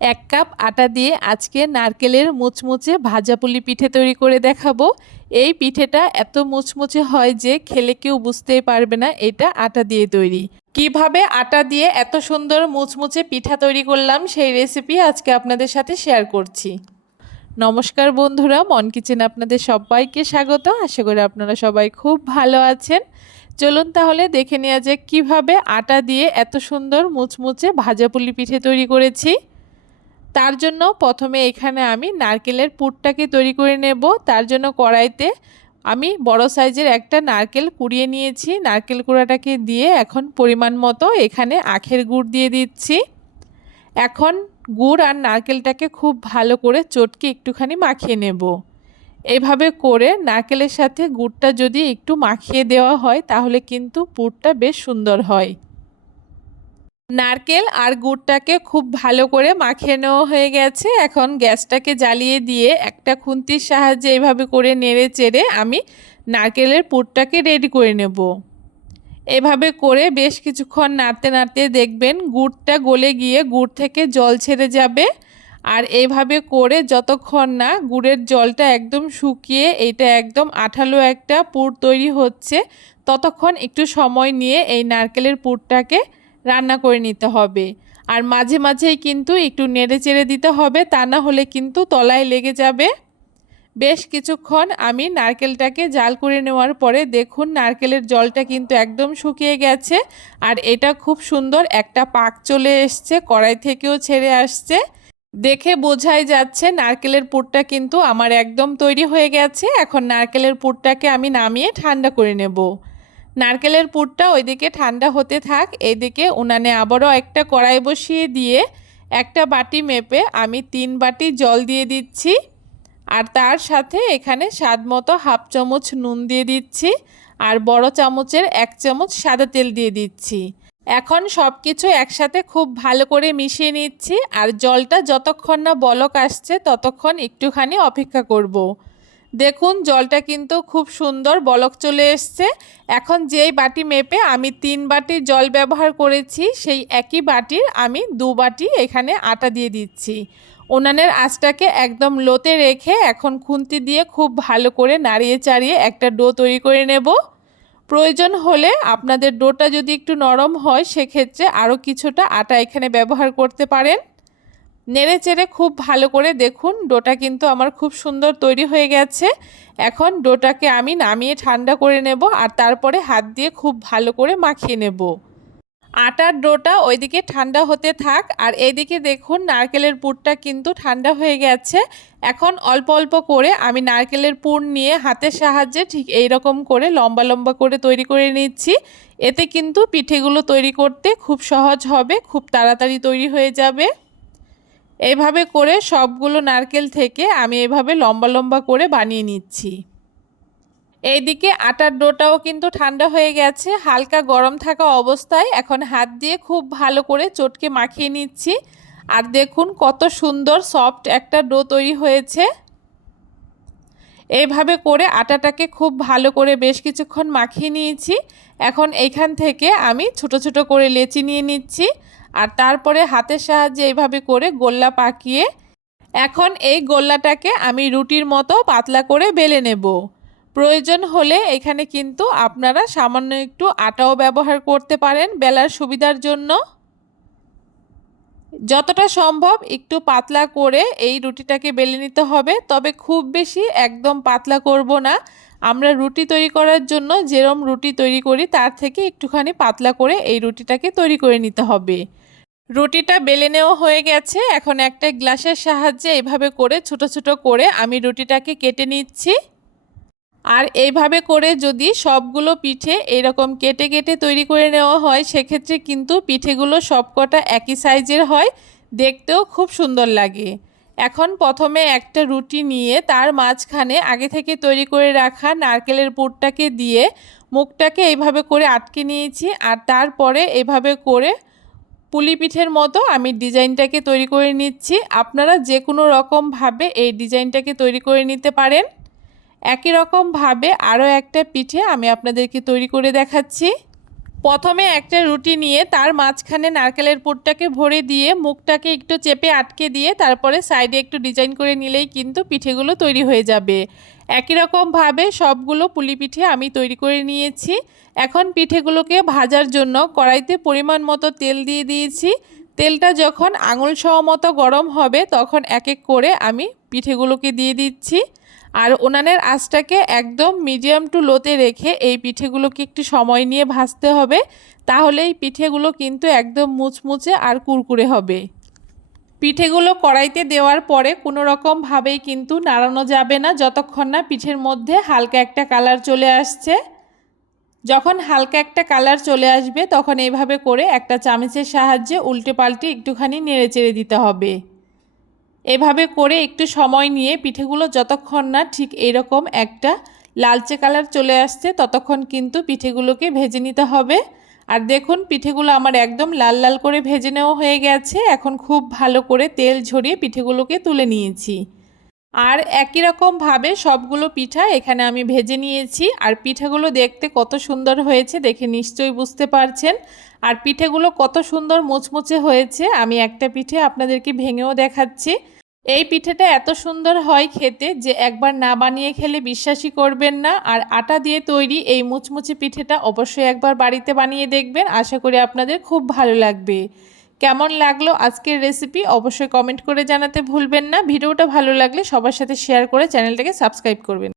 এক কাপ আটা দিয়ে আজকে নারকেলের মুচমুচে ভাজাপুলি পিঠে তৈরি করে দেখাবো। এই পিঠেটা এত মুচমুচে হয় যে খেলে কেউ বুঝতেই পারবে না এটা আটা দিয়ে তৈরি। কিভাবে আটা দিয়ে এত সুন্দর মুচমুচে পিঠা তৈরি করলাম সেই রেসিপি আজকে আপনাদের সাথে শেয়ার করছি। নমস্কার বন্ধুরা, মন কিচেন আপনাদের সবাইকে স্বাগত। আশা করি আপনারা সবাই খুব ভালো আছেন। চলুন তাহলে দেখে নেওয়া যাক কীভাবে আটা দিয়ে এত সুন্দর মুচমুচে ভাজাপুলি পিঠে তৈরি করেছি। তার জন্য প্রথমে এখানে আমি নারকেলের পুরটাকে তৈরি করে নেব। তার জন্য কড়াইতে আমি বড় সাইজের একটা নারকেল কুড়িয়ে নিয়েছি। নারকেল কুড়াটাকে দিয়ে এখন পরিমাণ মতো এখানে আখের গুড় দিয়ে দিচ্ছি। এখন গুড় আর নারকেলটাকে খুব ভালো করে চটকে একটুখানি মাখিয়ে নেব। এইভাবে করে নারকেলের সাথে গুড়টা যদি একটু মাখিয়ে দেওয়া হয় তাহলে কিন্তু পুরটা বেশ সুন্দর হয়। নারকেল আর গুড়টাকে খুব ভালো করে মাখিয়ে নেওয়া হয়ে গেছে। এখন গ্যাসটাকে জ্বালিয়ে দিয়ে একটা খুন্তির সাহায্যে এইভাবে করে নেড়ে চেড়ে আমি নারকেলের পুরটাকে রেডি করে নেব। এভাবে করে বেশ কিছুক্ষণ নাড়তে নাড়তে দেখবেন গুড়টা গলে গিয়ে গুড় থেকে জল ছেড়ে যাবে। আর এইভাবে করে যতক্ষণ না গুড়ের জলটা একদম শুকিয়ে এটা একদম আঠালো একটা পুর তৈরি হচ্ছে ততক্ষণ একটু সময় নিয়ে এই নারকেলের পুরটাকে রান্না করে নিতে হবে। আর মাঝে মাঝেই কিন্তু একটু নেড়ে চেড়ে দিতে হবে, তা না হলে কিন্তু তলায় লেগে যাবে। বেশ কিছুক্ষণ আমি নারকেলটাকে জাল করে নেওয়ার পরে দেখুন নারকেলের জলটা কিন্তু একদম শুকিয়ে গেছে। আর এটা খুব সুন্দর একটা পাক চলে এসছে, কড়াই থেকেও ছেড়ে আসছে। দেখে বোঝাই যাচ্ছে নারকেলের পুরটা কিন্তু আমার একদম তৈরি হয়ে গেছে। এখন নারকেলের পুরটাকে আমি নামিয়ে ঠান্ডা করে নেব। নারকেলের পুরটা ওইদিকে ঠান্ডা হতে থাক, এইদিকে উনানে আবারও একটা কড়াই বসিয়ে দিয়ে একটা বাটি মেপে আমি 3 বাটি জল দিয়ে দিচ্ছি। আর তার সাথে এখানে স্বাদ মতো হাফ চামচ নুন দিয়ে দিচ্ছি। আর বড় চামচের 1 চামচ সাদা তেল দিয়ে দিচ্ছি। এখন সব কিছু একসাথে খুব ভালো করে মিশিয়ে নিচ্ছি। আর জলটা যতক্ষণ না বলক আসছে ততক্ষণ একটুখানি অপেক্ষা করব। দেখুন জলটা কিন্তু খুব সুন্দর বলক চলে এসছে। এখন যেই বাটি মেপে আমি 3 বাটি জল ব্যবহার করেছি সেই একই বাটির আমি 2 বাটি এখানে আটা দিয়ে দিচ্ছি। উনানের আঁচটাকে একদম লোতে রেখে এখন খুন্তি দিয়ে খুব ভালো করে নাড়িয়ে চাড়িয়ে একটা ডো তৈরি করে নেব। প্রয়োজন হলে আপনাদের ডোটা যদি একটু নরম হয় সেক্ষেত্রে আরও কিছুটা আটা এখানে ব্যবহার করতে পারেন। নেড়ে চেড়ে খুব ভালো করে দেখুন ডোটা কিন্তু আমার খুব সুন্দর তৈরি হয়ে গেছে। এখন ডোটাকে আমি নামিয়ে ঠান্ডা করে নেব আর তারপরে হাত দিয়ে খুব ভালো করে মাখিয়ে নেব। আটার ডোটা ওইদিকে ঠান্ডা হতে থাক আর এইদিকে দেখুন নারকেলের পুরটা কিন্তু ঠান্ডা হয়ে গেছে। এখন অল্প অল্প করে আমি নারকেলের পুর নিয়ে হাতের সাহায্যে ঠিক এই রকম করে লম্বা লম্বা করে তৈরি করে নিচ্ছি। এতে কিন্তু পিঠেগুলো তৈরি করতে খুব সহজ হবে, খুব তাড়াতাড়ি তৈরি হয়ে যাবে। এইভাবে করে সবগুলো নারকেল থেকে আমি এভাবে লম্বা লম্বা করে বানিয়ে নিচ্ছি। এইদিকে আটার ডোটাও কিন্তু ঠান্ডা হয়ে গেছে। হালকা গরম থাকা অবস্থায় এখন হাত দিয়ে খুব ভালো করে চটকে মাখিয়ে নিচ্ছি। আর দেখুন কত সুন্দর সফট একটা ডো তৈরি হয়েছে। এইভাবে করে আটাটাকে খুব ভালো করে বেশ কিছুক্ষণ মাখিয়ে নিয়েছি। এখন এইখান থেকে আমি ছোট ছোট করে লেচি নিয়ে নিচ্ছি। আর তারপরে হাতের সাহায্যে এইভাবে করে গোল্লা পাকিয়ে এখন এই গোল্লাটাকে আমি রুটির মতো পাতলা করে বেলে নেব। প্রয়োজন হলে এখানে কিন্তু আপনারা সামান্য একটু আটাও ব্যবহার করতে পারেন বেলার সুবিধার জন্য। যতটা সম্ভব একটু পাতলা করে এই রুটিটাকে বেলে নিতে হবে, তবে খুব বেশি একদম পাতলা করব না। আমরা রুটি তৈরি করার জন্য যেরকম রুটি তৈরি করি তার থেকে একটুখানি পাতলা করে এই রুটিটাকে তৈরি করে নিতে হবে। রুটিটা বেলে নেওয়া হয়ে গেছে। এখন একটা গ্লাসের সাহায্যে এইভাবে করে ছোট ছোট করে আমি রুটিটাকে কেটে নিচ্ছি। আর এইভাবে করে যদি সবগুলো পিঠে এরকম কেটে কেটে তৈরি করে নেওয়া হয় সেক্ষেত্রে কিন্তু পিঠেগুলো সবকটা একই সাইজের হয়, দেখতেও খুব সুন্দর লাগে। এখন প্রথমে একটা রুটি নিয়ে তার মাঝখানে আগে থেকে তৈরি করে রাখা নারকেলের পুরটাকে দিয়ে মুখটাকে এইভাবে করে আটকে নিয়েছি। আর তারপরে এইভাবে করে পুলি পিঠের মতো আমি ডিজাইনটাকে তৈরি করে নিচ্ছি। আপনারা যে কোনো রকমভাবে এই ডিজাইনটাকে তৈরি করে নিতে পারেন। একই রকমভাবে আরও একটা পিঠে আমি আপনাদেরকে তৈরি করে দেখাচ্ছি। প্রথমে একটা রুটি নিয়ে তার মাঝখানে নারকেলের পুরটাকে ভরে দিয়ে মুখটাকে একটু চেপে আটকে দিয়ে তারপরে সাইডে একটু ডিজাইন করে নিলেই কিন্তু পিঠেগুলো তৈরি হয়ে যাবে। একই রকমভাবে সবগুলো পুলি পিঠে আমি তৈরি করে নিয়েছি। এখন পিঠেগুলোকে ভাজার জন্য কড়াইতে পরিমাণ মতো তেল দিয়ে দিয়েছি। তেলটা যখন আঙুল সহ মতো গরম হবে তখন এক এক করে আমি পিঠেগুলোকে দিয়ে দিচ্ছি। আর উনানের আঁচটাকে একদম মিডিয়াম টু লোতে রেখে এই পিঠেগুলোকে একটু সময় নিয়ে ভাজতে হবে, তাহলে এই পিঠেগুলো কিন্তু একদম মুচমুচে আর কুরকুরে হবে। পিঠেগুলো কড়াইতে দেওয়ার পরে কোনো রকমভাবেই কিন্তু নাড়ানো যাবে না যতক্ষণ না পিঠের মধ্যে হালকা একটা কালার চলে আসছে। যখন হালকা একটা কালার চলে আসবে তখন এইভাবে করে একটা চামচের সাহায্যে উল্টে পাল্টে একটুখানি নেড়েচেড়ে দিতে হবে। এভাবে করে একটু সময় নিয়ে পিঠেগুলো যতক্ষণ না ঠিক এরকম একটা লালচে কালার চলে আসছে ততক্ষণ কিন্তু পিঠেগুলোকে ভেজে নিতে হবে। আর দেখুন পিঠেগুলো আমার একদম লাল লাল করে ভেজে নেওয়া হয়ে গেছে। এখন খুব ভালো করে তেল ঝরিয়ে পিঠেগুলোকে তুলে নিয়েছি। আর একই রকমভাবে সবগুলো পিঠা এখানে আমি ভেজে নিয়েছি। আর পিঠাগুলো দেখতে কত সুন্দর হয়েছে দেখে নিশ্চয়ই বুঝতে পারছেন। আর পিঠেগুলো কত সুন্দর মুচমুচে হয়েছে, আমি একটা পিঠে আপনাদেরকে ভেঙেও দেখাচ্ছি। এই পিঠেটা এত সুন্দর হয় খেতে যে একবার না বানিয়ে খেলে বিশ্বাসই করবেন না। আর আটা দিয়ে তৈরি এই মুচমুচে পিঠেটা অবশ্যই একবার বাড়িতে বানিয়ে দেখবেন, আশা করি আপনাদের খুব ভালো লাগবে। কেমন লাগলো আজকের রেসিপি অবশ্যই কমেন্ট করে জানাতে ভুলবেন না। ভিডিওটা ভালো লাগলে সবার সাথে শেয়ার করে চ্যানেলটাকে সাবস্ক্রাইব করবেন।